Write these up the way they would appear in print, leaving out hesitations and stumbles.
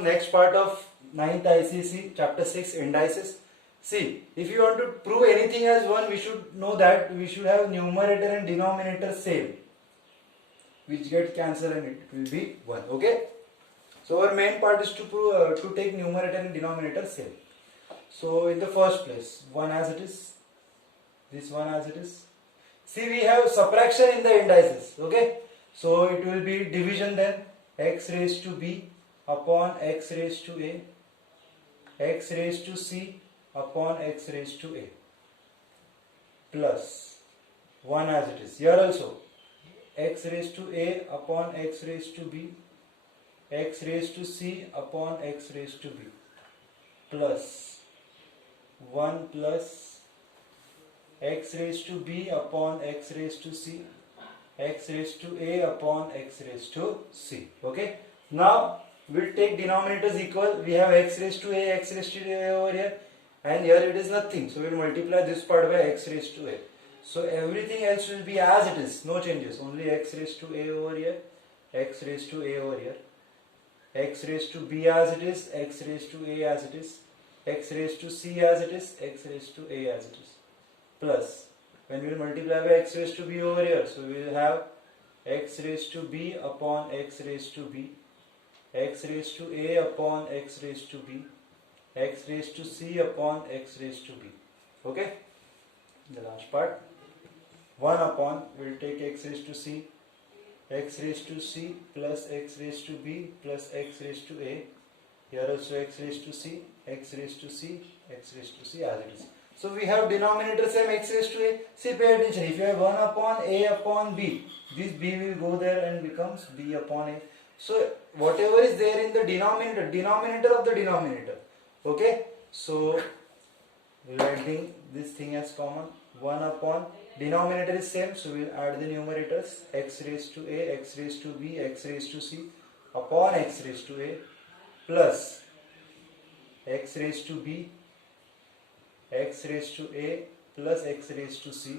on next part of 9th ICC chapter 6 indices. See, if you want to prove anything as 1, we should know that we should have numerator and denominator same, which get cancelled and it will be 1. Okay. So our main part is to prove to take numerator and denominator same. So in the first place, 1 as it is, this 1 as it is. See, we have subtraction in the indices. Okay. So it will be division then, x raised to b upon x raised to a, x raised to c upon x raised to a, plus 1 as it is. Here also, x raised to a upon x raised to b, x raised to c upon x raised to b, plus 1 plus x raised to b upon x raised to c, x raised to a upon x raised to c. Okay. Now we'll take denominators equal. We have x raised to a, x raised to a over here, and here it is nothing. So we'll multiply this part by x raised to a. So everything else will be as it is, no changes. Only x raised to a over here, x raised to a over here, x raised to b as it is, x raised to a as it is, x raised to c as it is, x raised to a as it is, plus when we will multiply by x raised to b over here, so we will have x raised to b upon x raised to b, x raised to a upon x raised to b, x raised to c upon x raised to b. Okay. The last part, 1 upon, we will take x raised to c, x raised to c plus x raised to b plus x raised to a. Here also x raised to c, x raised to c, x raised to c as it is. So we have denominator same, x raised to a. See, pay attention. If you have 1 upon a upon b, this b will go there and becomes b upon a. So whatever is there in the denominator of the denominator. Okay. So writing this thing as common. 1 upon, denominator is same, so we will add the numerators, x raised to a, x raised to b, x raised to c upon x raised to a, plus x raised to b, x raised to a plus x raised to c,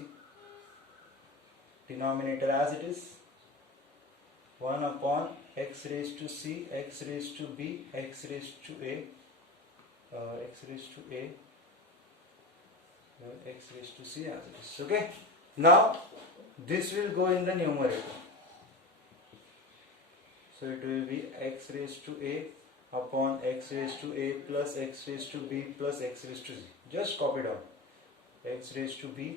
denominator as it is, 1 upon x raised to c, x raised to b, x raised to a, x raised to a, x raised to c as it is. Okay. Now this will go in the numerator. So it will be x raised to a upon x raised to a plus x raised to b plus x raised to c. Just copy down. X raised to b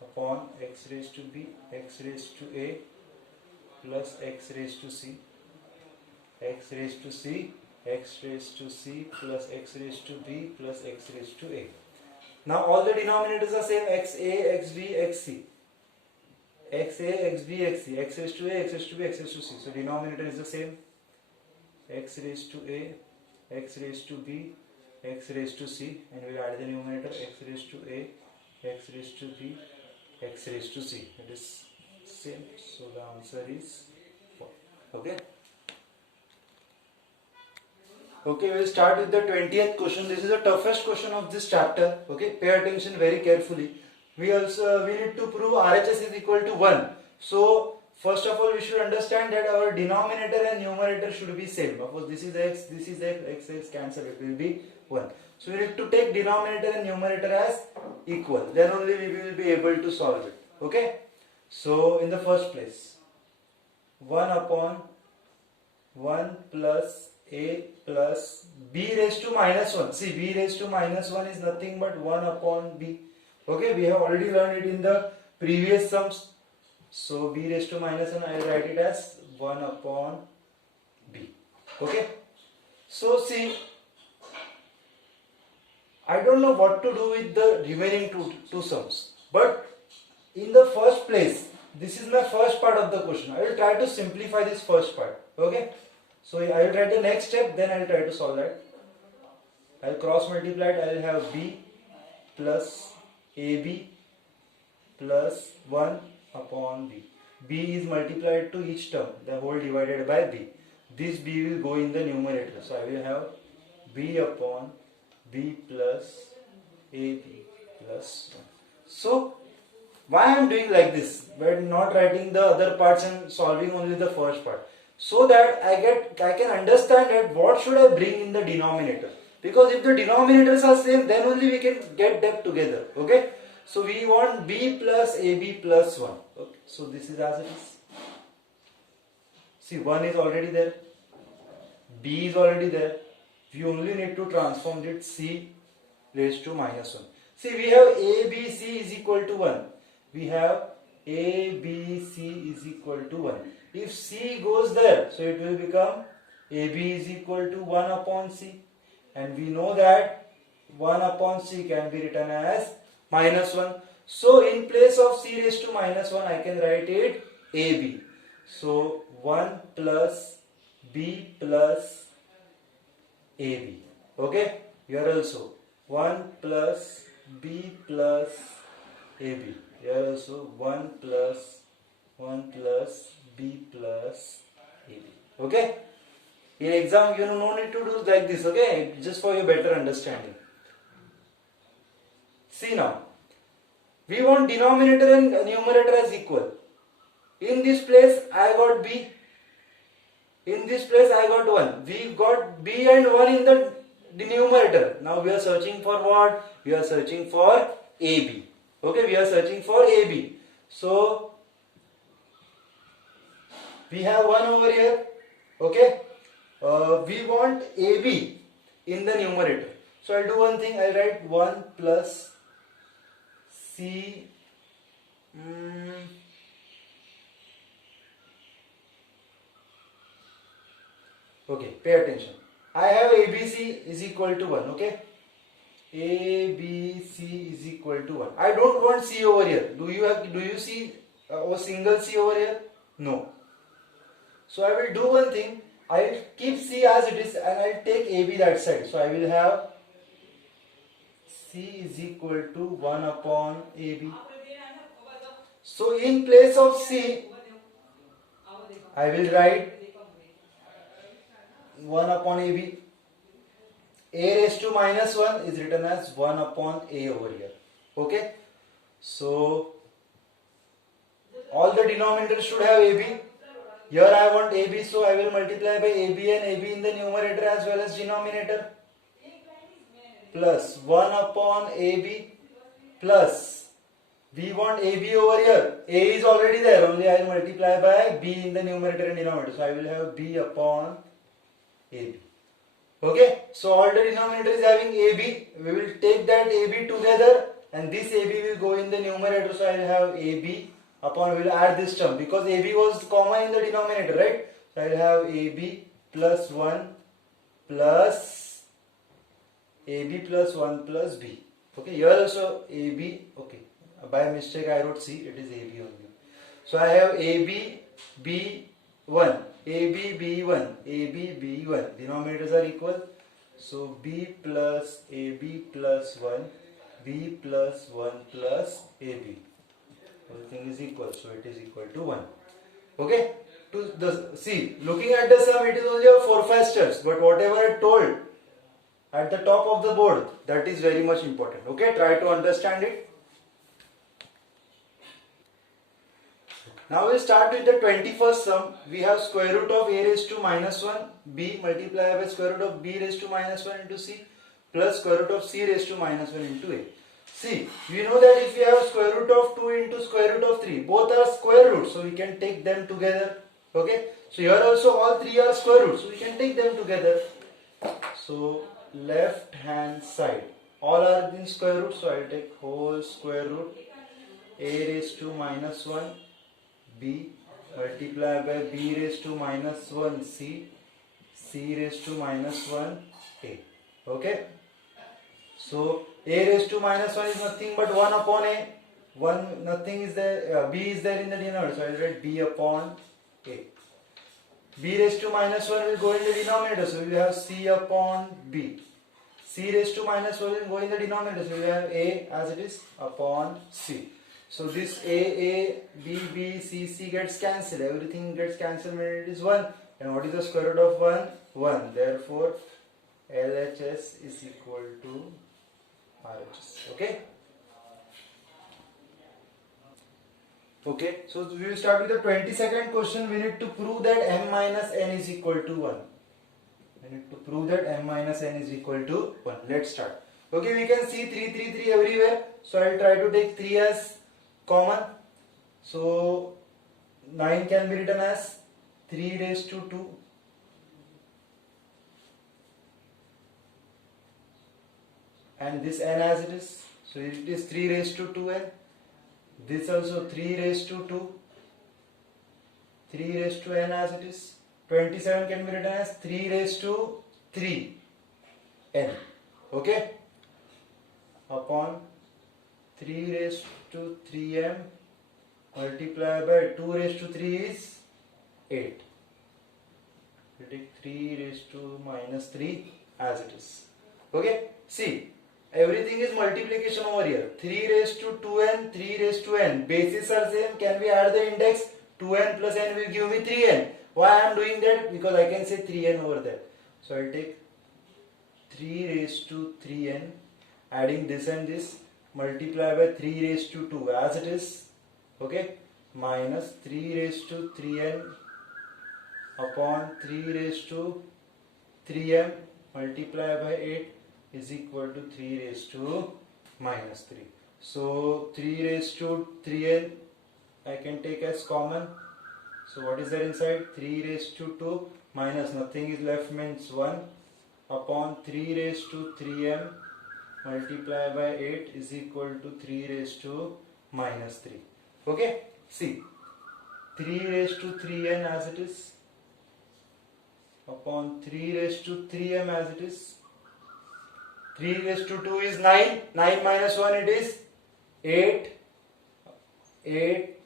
upon x raised to b, x raised to a plus x raised to c, x raised to c, x raised to c plus x raised to b plus x raised to a. Now all the denominators are same, xa, xb, xc, xa, xb, xc, x raised to a, x raised to b, x raised to c. So denominator is the same, x raised to a, x raised to b, x raised to c, and we will add the numerator, x raised to a, x raised to b, x raised to c. It is same. So the answer is 4. Okay. Okay, we will start with the 20th question. This is the toughest question of this chapter. Okay, pay attention very carefully. We need to prove RHS is equal to 1. So first of all, we should understand that our denominator and numerator should be same. Suppose this is x, this is x is cancelled, it will be 1. So we need to take denominator and numerator as equal. Then only we will be able to solve it. Okay. So in the first place, 1 upon 1 plus a plus b raised to minus 1. See, b raised to minus 1 is nothing but 1 upon b. Okay, we have already learned it in the previous sums. So b raised to minus 1, I will write it as 1 upon b. Okay. So see, I don't know what to do with the remaining two sums. But in the first place, this is my first part of the question. I will try to simplify this first part. Okay. So I will write the next step, then I will try to solve that. I will cross multiply it. I will have b plus ab plus 1 upon b. b is multiplied to each term, the whole divided by b. This b will go in the numerator. So I will have b upon b plus ab plus 1. So why I am doing like this, but not writing the other parts and solving only the first part. so that I can understand that what should I bring in the denominator, because if the denominators are same, then only we can get them together. Okay, so we want b plus ab plus 1. Okay, so this is as it is. See, 1 is already there, b is already there, we only need to transform it c raised to minus 1. See, we have ABC is equal to 1. We have ABC is equal to 1. If C goes there, so it will become AB is equal to 1 upon C. And we know that 1 upon C can be written as minus 1. So, in place of C raised to minus 1, I can write it AB. So, 1 plus B plus AB. Okay? Here also 1 plus B plus AB. Here also 1 plus B plus AB. Okay? In exam, you no need to do like this. Okay? Just for your better understanding. See now. We want denominator and numerator as equal. In this place, I got B. In this place, I got 1. We got B and 1 in the numerator. Now we are searching for what? We are searching for AB. Okay, we are searching for AB. So, we have 1 over here. Okay, we want AB in the numerator. So, I'll do one thing. I'll write 1 plus C. Okay, pay attention. I have ABC is equal to 1. Okay, ABC is equal to 1. I don't want C over here. Do you see a single C over here? No. So I will do one thing. I will keep C as it is and I will take AB that side. So I will have C is equal to 1 upon AB. So in place of C, I will write 1 upon AB. A raised to minus 1 is written as 1 upon A over here. Okay. So, all the denominators should have AB. Here I want AB, so I will multiply by AB and AB in the numerator as well as denominator. Plus 1 upon AB plus, we want AB over here. A is already there, only I will multiply by B in the numerator and denominator. So, I will have B upon AB. Okay, so all the denominator is having AB. We will take that AB together and this AB will go in the numerator. So I will have AB upon, we will add this term because AB was common in the denominator, right? So I will have AB plus 1 plus AB plus 1 plus B. Okay, here also AB. Okay, by mistake I wrote C, it is AB only. So I have AB, B1. AB, B1, AB, B1, denominators are equal, so B plus AB plus 1, B plus 1 plus AB, everything is equal, so it is equal to 1. Okay, see, looking at the sum, it is only a 4-5 steps, but whatever I told at the top of the board, that is very much important. Okay, try to understand it. Now we start with the 21st sum. We have square root of a raised to minus 1 b multiplied by square root of b raised to minus 1 into c plus square root of c raised to minus 1 into a. See, we know that if we have square root of 2 into square root of 3, both are square roots, so we can take them together. Okay, so here also all 3 are square roots, so we can take them together. So left hand side, all are in square root, so I will take whole square root a raised to minus 1 b multiplied by b raised to minus 1 c raised to minus 1 a. Okay, so a raised to minus 1 is nothing but 1 upon a. 1 nothing is there, b is there in the denominator, so I will write b upon a. B raised to minus 1 will go in the denominator, so we will have c upon b. C raised to minus 1 will go in the denominator, so we will have a as it is upon c. So this a, b, b, c gets cancelled. Everything gets cancelled when it is 1. And what is the square root of 1? 1. Therefore, LHS is equal to RHS. Okay? Okay, so we will start with the 22nd question. We need to prove that m minus n is equal to 1. We need to prove that m minus n is equal to 1. Let's start. Okay, we can see 3, 3, 3 everywhere. So I will try to take 3 as common. So 9 can be written as 3 raised to 2. And this n as it is. So it is 3 raised to 2n. This also 3 raised to 2. 3 raised to n as it is. 27 can be written as 3 raised to 3 n. Okay? Upon 3 raised to 3m multiplied by 2 raised to 3 is 8. We take 3 raised to minus 3 as it is. Okay? See, everything is multiplication over here. 3 raised to 2n, 3 raised to n. Bases are same. Can we add the index? 2n plus n will give me 3n. Why I am doing that? Because I can say 3n over there. So I will take 3 raised to 3n, adding this and this, multiply by 3 raised to 2 as it is. Okay? Minus 3 raised to 3n upon 3 raised to 3m multiply by 8 is equal to 3 raised to minus 3. So 3 raised to 3n I can take as common. So what is there inside? 3 raised to 2 minus nothing is left means 1 upon 3 raised to 3m multiply by 8 is equal to 3 raised to minus 3. Okay? See, 3 raised to 3n as it is upon 3 raised to 3m as it is. 3 raised to 2 is 9. 9 minus 1 it is 8. 8.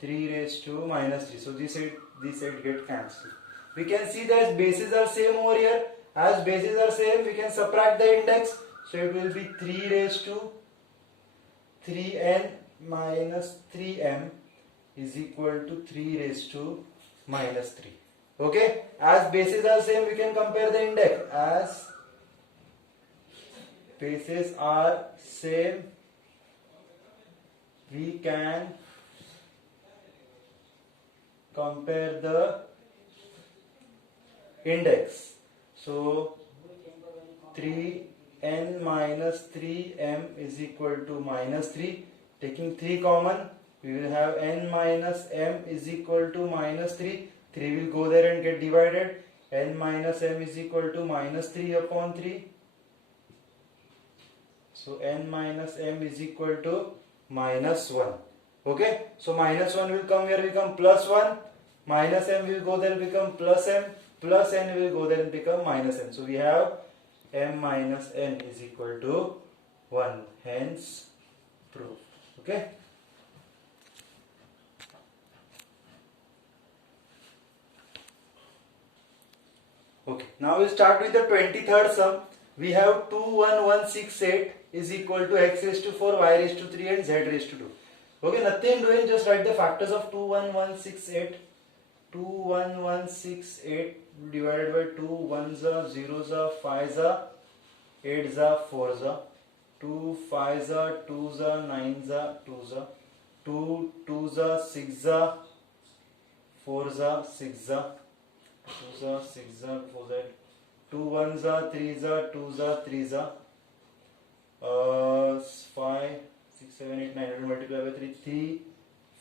3 raised to minus 3. So this side get cancelled. We can see that bases are same over here. As bases are same, we can subtract the index. So it will be 3 raised to 3n minus 3m is equal to 3 raised to minus 3. Okay? As bases are same, we can compare the index. As bases are same, we can compare the index. So 3n minus 3m is equal to minus 3. Taking 3 common, we will have n minus m is equal to minus 3. 3 will go there and get divided. N minus m is equal to minus 3 upon 3. So n minus m is equal to minus 1. Okay? So minus 1 will come here, become plus 1. Minus m will go there, become plus m. Plus n will go there and become minus n. So we have m minus n is equal to 1. Hence, proof. Okay? Okay. Now we start with the 23rd sum. We have 21168 is equal to x raised to 4, y raised to 3 and z raised to 2. Okay, nothing doing, just write the factors of 21168. 21168 divided by 2 1s are 0s are 5s are 8s are 4s are 2 5s are 2s are 9s are 2s are 2 2s are 6s are 4s are 6s are 2s are 6s are 4s are 2 1s are 3s are 2s are 3s are 5 6 7 8 9 multiply by 3 3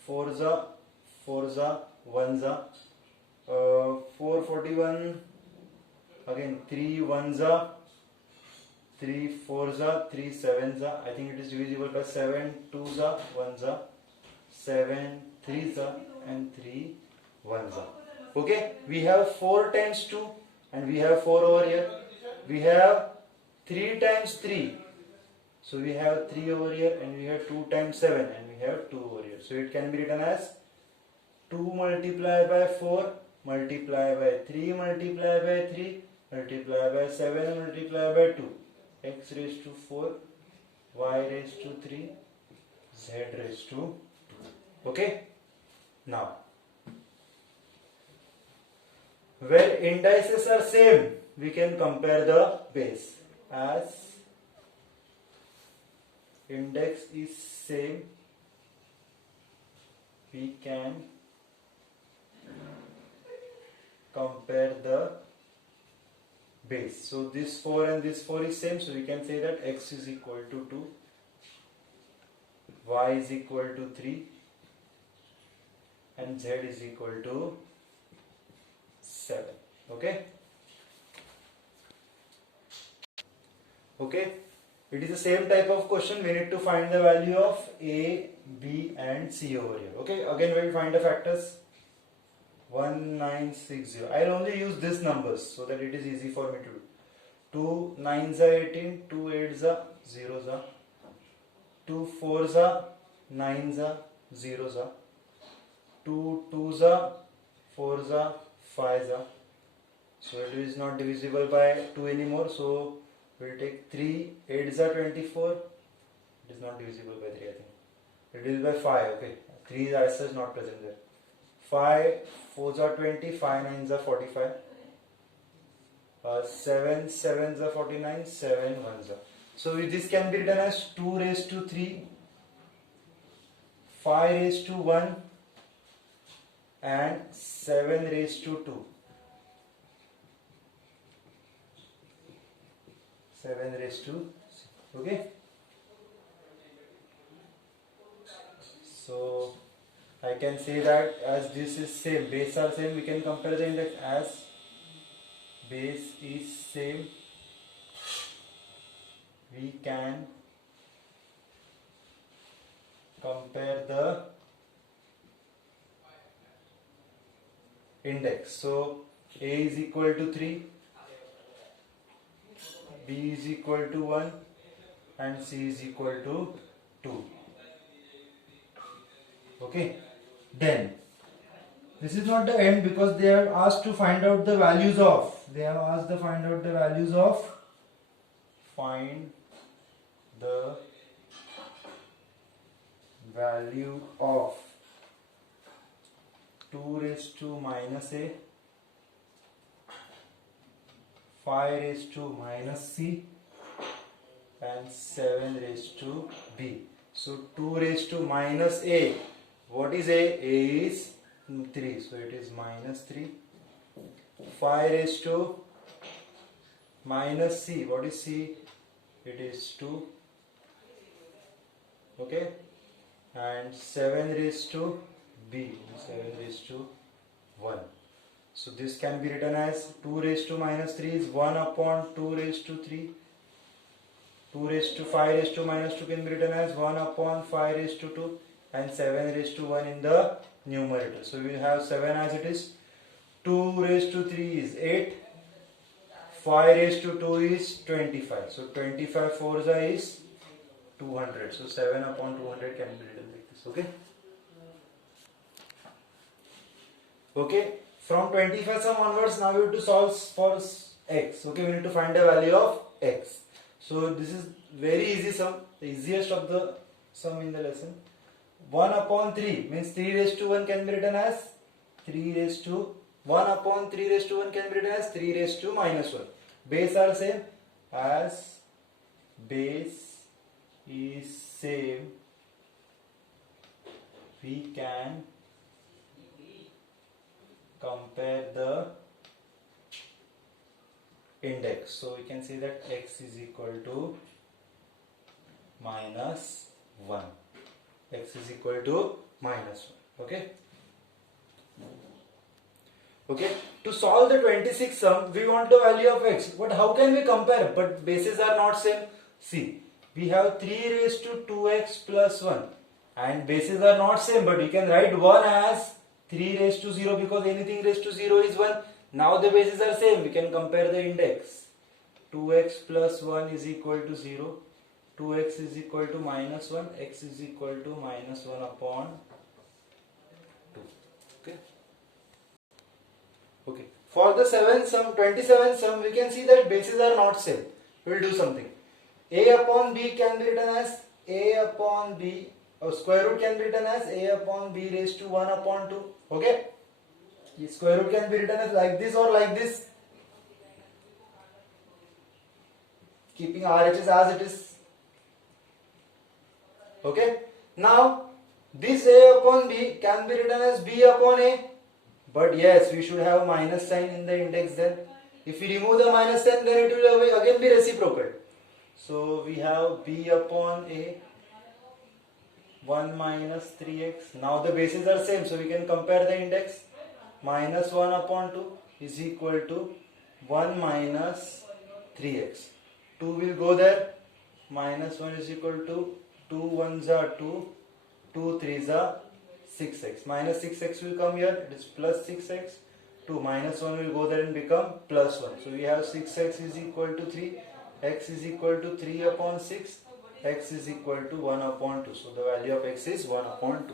4s are 4s are 1s are 441 again 3 1s are 3 4s are 3 7s are. I think it is divisible by 7 2s are 1s are 7 3s are and 3 1s are. Okay, we have 4 times 2 and we have 4 over here. We have 3 times 3. So we have 3 over here and we have 2 times 7 and we have 2 over here. So it can be written as 2 multiplied by 4 multiplied by 3 multiplied by 3 multiplied by 7 multiplied by 2. X raised to 4, y raised to 3, z raised to 2. Okay? Now, where indices are same, we can compare the base. As index is same, we can compare the base. So this 4 and this 4 is same, so we can say that x is equal to 2, y is equal to 3, and z is equal to 7. Okay? Okay? It is the same type of question. We need to find the value of a, b and c over here. Okay? Again we will find the factors. 1960. I will only use these numbers so that it is easy for me to do. 2 9s are 18, 2 8s are 0s are, 2 4s are 9s are 0s are, 2 2s are 4s are 5s are. So it is not divisible by 2 anymore. So we will take 3 8s are 24. It is not divisible by 3, I think. It is by 5. Okay, 3 is as such not present there. 5 4s are 20, 5 9s are 45, 7 7s are 49, 7 1s are. So this can be written as 2 raised to 3, 5 raised to 1 and 7 raised to 2. 7 raised to, okay. So I can say that as this is same, base are same, we can compare the index as base is same, we can compare the index. So a is equal to 3, b is equal to 1 and c is equal to 2. Okay, then this is not the end, because they are asked to find out the values of, find the value of 2 raised to minus a, 5 raised to minus c and 7 raised to b. So 2 raised to minus a, what is a? A is 3, so it is minus 3. 5 raised to minus c, what is c? It is 2. Okay, and 7 raised to b, 7 raised to 1. So this can be written as 2 raised to minus 3 is 1 upon 2 raised to 3. 2 raised to 5 raised to minus 2 can be written as 1 upon 5 raised to 2, and 7 raised to 1 in the numerator. So we will have 7 as it is. 2 raised to 3 is 8. 5 raised to 2 is 25. So 25 4s is 200. So 7 upon 200 can be written like this. Okay. Okay. From 25 sum onwards, now we have to solve for x. Okay. We need to find the value of x. So this is very easy sum, the easiest of the sum in the lesson. 1 upon 3 means 3 raised to 1 can be written as 3 raised to 1 upon 3 raised to 1 can be written as 3 raised to minus 1. Base are same, as base is same, we can compare the index. So we can say that x is equal to minus 1. X is equal to minus 1. Okay. Okay. To solve the 26 sum, we want the value of x. But how can we compare? But bases are not same. See, we have 3 raised to 2x plus 1. And bases are not same, but we can write 1 as 3 raised to 0 because anything raised to 0 is 1. Now the bases are same. We can compare the index. 2x plus 1 is equal to 0. 2x is equal to minus 1. X is equal to minus 1 upon 2. Okay. Okay. For the 27 sum, we can see that bases are not same. We will do something. A upon b can be written as a upon b, or square root can be written as a upon b raised to 1 upon 2. Okay. The square root can be written as like this or like this, keeping RHS as it is. Okay. Now This A upon B can be written as B upon A. But yes, we should have minus sign in the index then. If we remove the minus sign, then it will again be reciprocal. So we have B upon A 1 minus 3x. Now the bases are same, so we can compare the index. Minus 1 upon 2 is equal to 1 minus 3x. 2 will go there. Minus 1 is equal to 2 1s are 2, 2 3s are 6x. Minus 6x will come here, it is plus 6x. 2 minus 1 will go there and become plus 1. So we have 6x is equal to 3, x is equal to 3 upon 6, x is equal to 1 upon 2. So the value of x is 1 upon 2.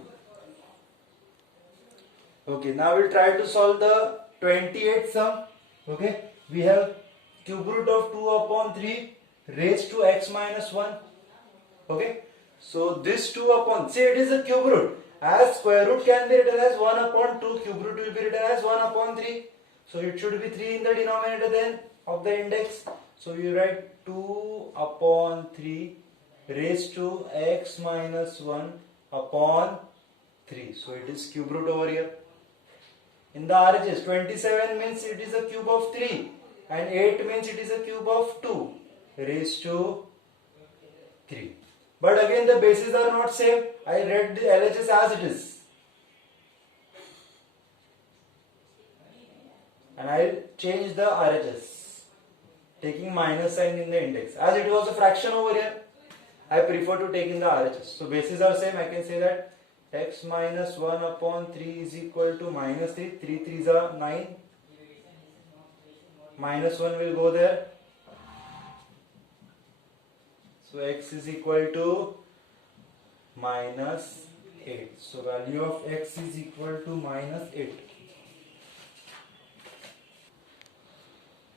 Okay, now we'll try to solve the 28th sum. Okay, we have cube root of 2 upon 3 raised to x minus 1. Okay, so this 2 upon, see it is a cube root. As square root can be written as 1 upon 2, cube root will be written as 1 upon 3. So it should be 3 in the denominator then of the index. So you write 2 upon 3 raised to x minus 1 upon 3. So it is cube root over here. In the RHS, 27 means it is a cube of 3 and 8 means it is a cube of 2 raised to 3. But again the bases are not same. I read the LHS as it is. And I will change the RHS taking minus sign in the index. As it was a fraction over here, I prefer to take in the RHS. So bases are same. I can say that x minus 1 upon 3 is equal to minus 3. 3 3s are 9. Minus 1 will go there. So x is equal to minus 8. So value of x is equal to minus 8.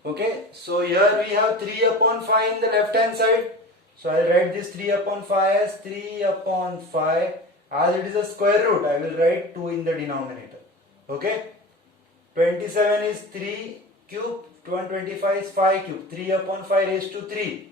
Okay, so here we have 3 upon 5 in the left hand side. So I will write this 3 upon 5 as 3 upon 5. As it is a square root, I will write 2 in the denominator. Okay, 27 is 3 cube, 125 is 5 cube. 3 upon 5 raised to 3.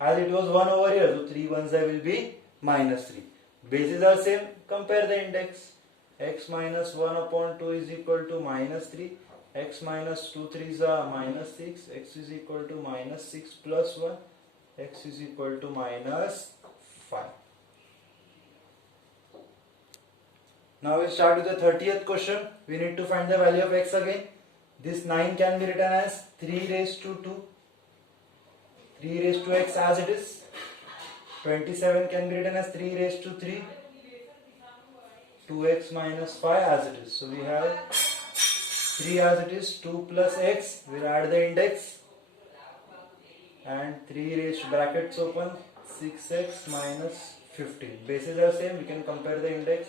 As it was 1 over here, so 3 ones there will be minus 3. Bases are same, compare the index. X minus 1 upon 2 is equal to minus 3. X minus 2 3s are minus 6. X is equal to minus 6 plus 1. X is equal to minus 5. Now we start with the 30th question. We need to find the value of x again. This 9 can be written as 3 raised to 2. 3 raised to x as it is. 27 can be written as 3 raised to 3. 2x minus 5 as it is. So we have 3 as it is. 2 plus x. We will add the index. And 3 raised to brackets open. 6x minus 15. Bases are same. We can compare the index.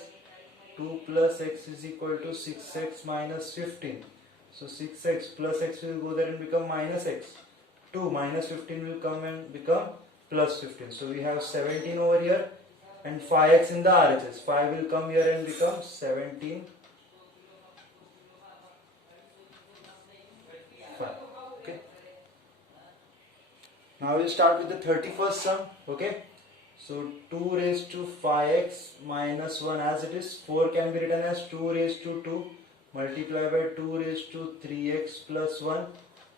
2 plus x is equal to 6x minus 15. So 6x plus x will go there and become minus x. 2 minus 15 will come and become plus 15. So we have 17 over here and 5x in the RHS. 5 will come here and become 17. 5. Okay. Now we'll start with the 31st sum. Okay. So 2 raised to 5x minus 1 as it is. 4 can be written as 2 raised to 2 multiplied by 2 raised to 3x plus 1.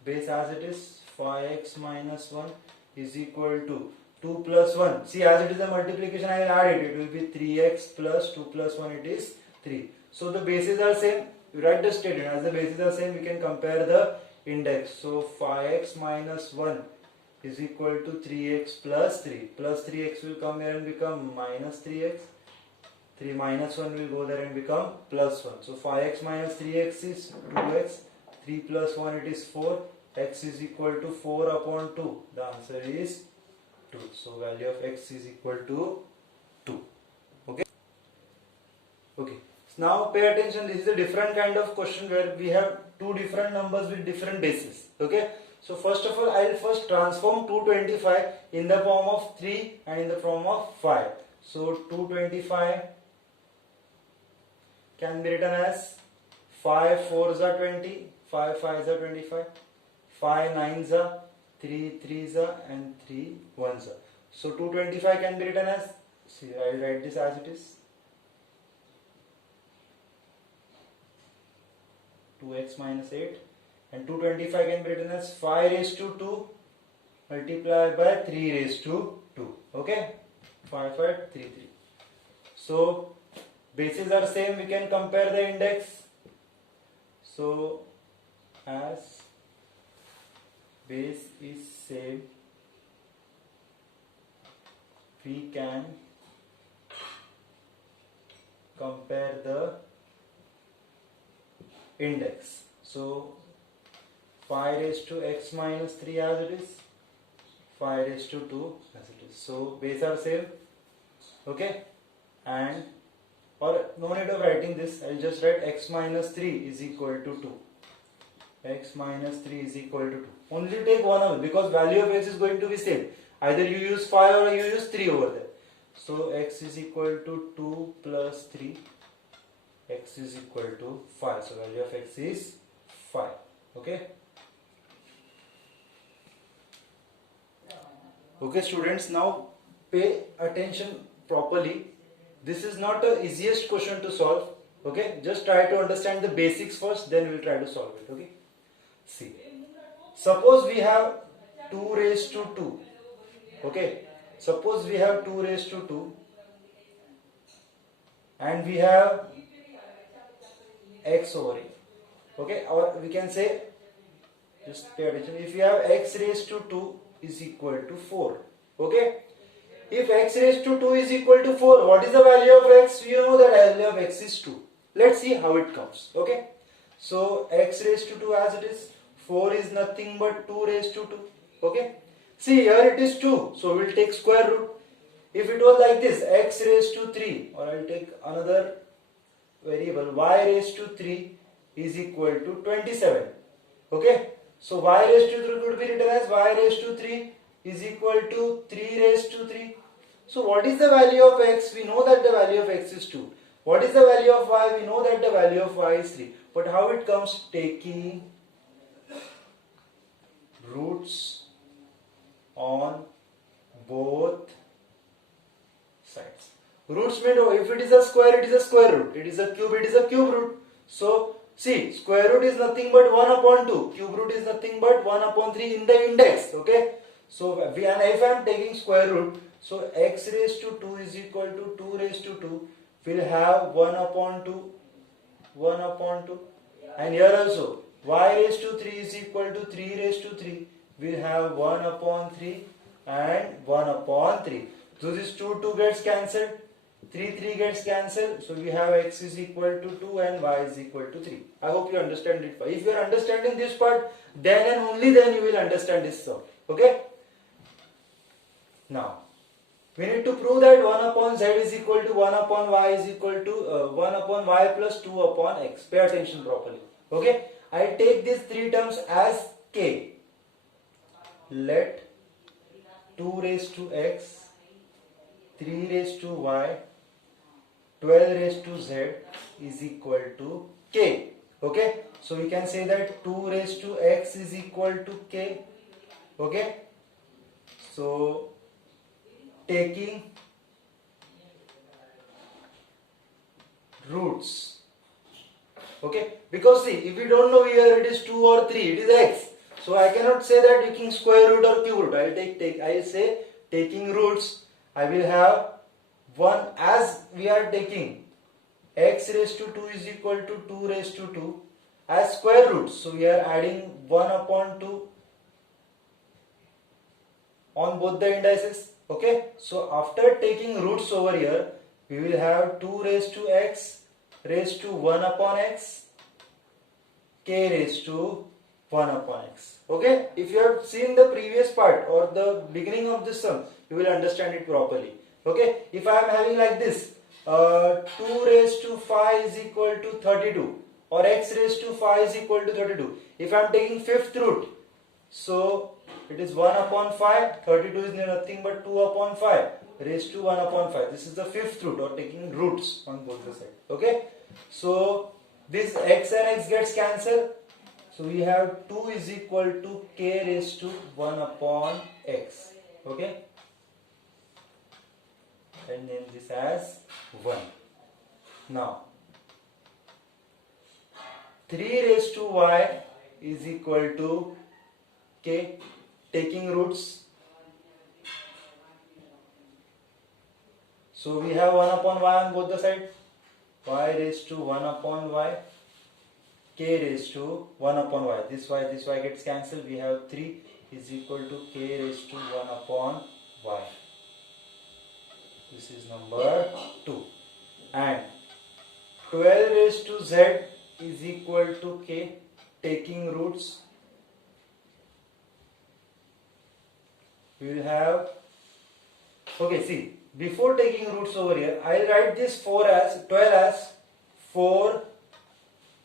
Base as it is. 5x minus 1 is equal to 2 plus 1. See, as it is a multiplication, I will add it. It will be 3x plus 2 plus 1, it is 3. So the bases are same. You write the statement. As the bases are same, we can compare the index. So 5x minus 1 is equal to 3x plus 3. Plus 3x will come here and become minus 3x. 3 minus 1 will go there and become plus 1. So 5x minus 3x is 2x. 3 plus 1, it is 4. X is equal to 4 upon 2. The answer is 2. So value of x is equal to 2. Okay. Okay. So now pay attention. This is a different kind of question where we have two different numbers with different bases. Okay. So first of all, I will first transform 225 in the form of 3 and in the form of 5. So 225 can be written as 5 4s are 20, 5 5s are 25. 5 9s are, 3 3s are and 3 1s are. So 225 can be written as, see, I will write this as it is. 2x minus 8, and 225 can be written as 5 raised to 2 multiplied by 3 raised to 2. Okay, 5, 5, 3, 3. So bases are same, we can compare the index. So as base is same, we can compare the index. So 5 raised to x minus 3 as it is, 5 raised to 2 as it is. So base are same. Okay, and or no need of writing this, I'll just write x minus 3 is equal to 2. X minus 3 is equal to 2. Only take one of it because value of x is going to be same. Either you use 5 or you use 3 over there. So x is equal to 2 plus 3. X is equal to 5. So value of x is 5. Okay. Okay students, now pay attention properly. This is not the easiest question to solve. Okay, just try to understand the basics first, then we'll try to solve it. Okay, see, suppose we have 2 raised to 2. Okay, suppose we have 2 raised to 2 and we have x over here. Okay, or we can say, just pay attention, if we have x raised to 2 is equal to 4. Okay, if x raised to 2 is equal to 4, what is the value of x? You know that value of x is 2. Let's see how it comes. Okay, so x raised to 2 as it is, 4 is nothing but 2 raised to 2. Okay, see here it is 2, so we'll take square root. If it was like this, x raised to 3, or I'll take another variable, y raised to 3 is equal to 27. Okay, so y raised to 3 could be written as y raised to 3 is equal to 3 raised to 3. So what is the value of x? We know that the value of x is 2. What is the value of y? We know that the value of y is 3. But how it comes? Taking roots on both sides. Roots mean, if it is a square, it is a square root. It is a cube, it is a cube root. So see, square root is nothing but 1 upon 2. Cube root is nothing but 1 upon 3 in the index. Okay. So and if I am taking square root, so x raised to 2 is equal to 2 raised to 2. We'll have 1 upon 2. 1 upon 2. And here also, y raised to 3 is equal to 3 raised to 3. We'll have 1 upon 3 and 1 upon 3. So this 2 gets cancelled. 3 gets cancelled. So we have x is equal to 2 and y is equal to 3. I hope you understand it. If you are understanding this part, then and only then you will understand this sum. Okay. Now, we need to prove that 1 upon z is equal to 1 upon y is equal to 1 upon y plus 2 upon x. Pay attention properly. Okay. I take these 3 terms as k. Let 2 raised to x, 3 raised to y, 12 raised to z is equal to k. Okay. So we can say that 2 raised to x is equal to k. Okay. So taking roots. Okay, because see, if we don't know here it is 2 or 3, it is x. So I cannot say that taking square root or cube root. I say taking roots. I will have 1, as we are taking x raised to 2 is equal to 2 raised to 2 as square roots. So we are adding 1 upon 2 on both the indices. Okay, so after taking roots over here, we will have 2 raised to x raised to 1 upon x, k raised to 1 upon x. Okay, if you have seen the previous part or the beginning of this sum, you will understand it properly. Okay, if I am having like this, 2 raised to 5 is equal to 32 or x raised to 5 is equal to 32. If I am taking fifth root, so it is 1 upon 5, 32 is nothing but 2 upon 5 raised to 1 upon 5. This is the fifth root, or taking roots on both the sides. Okay, so this x and x gets cancelled. So we have 2 is equal to k raised to 1 upon x. Okay, and name this as 1. Now 3 raised to y is equal to k, taking roots. So we have 1 upon y on both the sides. Y raised to 1 upon y, k raised to 1 upon y. This y gets cancelled. We have 3 is equal to k raised to 1 upon y. This is number 2. And 12 raised to z is equal to k, taking roots. We will have, okay, see, before taking roots over here, I'll write this 12 as 4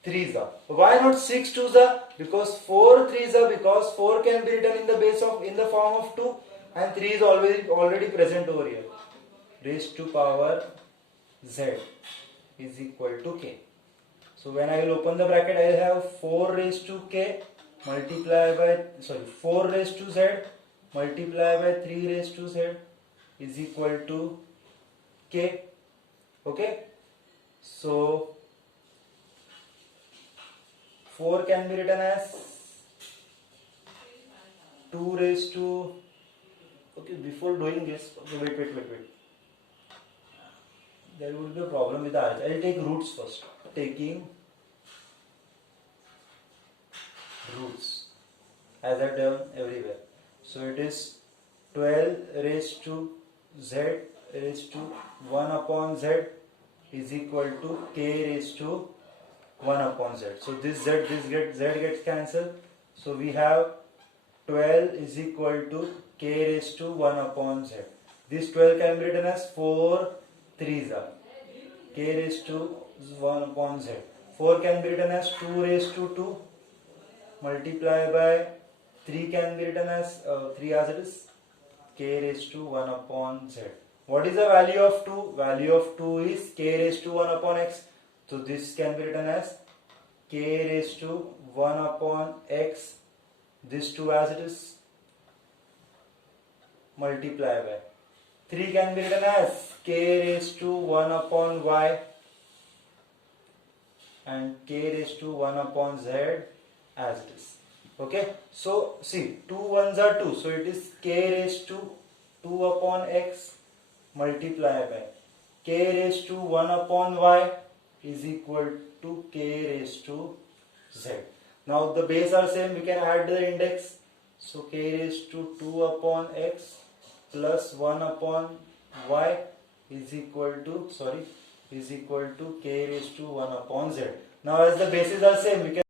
3s are. Why not 6 2s are? Because 4 3s are, because 4 can be written in the form of 2 and 3 is already present over here. Raised to power z is equal to k. So when I will open the bracket, I will have 4 raised to k multiplied by 4 raised to z multiplied by 3 raised to z is equal to k. Okay, so 4 can be written as 2 raised to, okay, before doing this, okay, wait. There will be a problem with the RH. I will take roots first. Taking roots as I've done everywhere. So it is 12 raised to z raised to 1 upon z is equal to k raised to 1 upon z. So this z gets cancelled. So we have 12 is equal to k raised to 1 upon z. This 12 can be written as 4 3s are. K raised to 1 upon z. 4 can be written as 2 raised to 2 multiplied by 3 can be written as 3 as it is, k raised to 1 upon z. What is the value of 2? Value of 2 is k raised to 1 upon x. So this can be written as k raised to 1 upon x. This 2 as it is multiplied by 3 can be written as k raised to 1 upon y and k raised to 1 upon z as it is. Okay, so see, 2 1s are 2, so it is k raised to 2 upon x multiplied by k raised to 1 upon y is equal to k raised to z. Now the base are same, we can add the index. So k raised to 2 upon x plus 1 upon y is equal to k raised to 1 upon z. Now as the bases are same, we can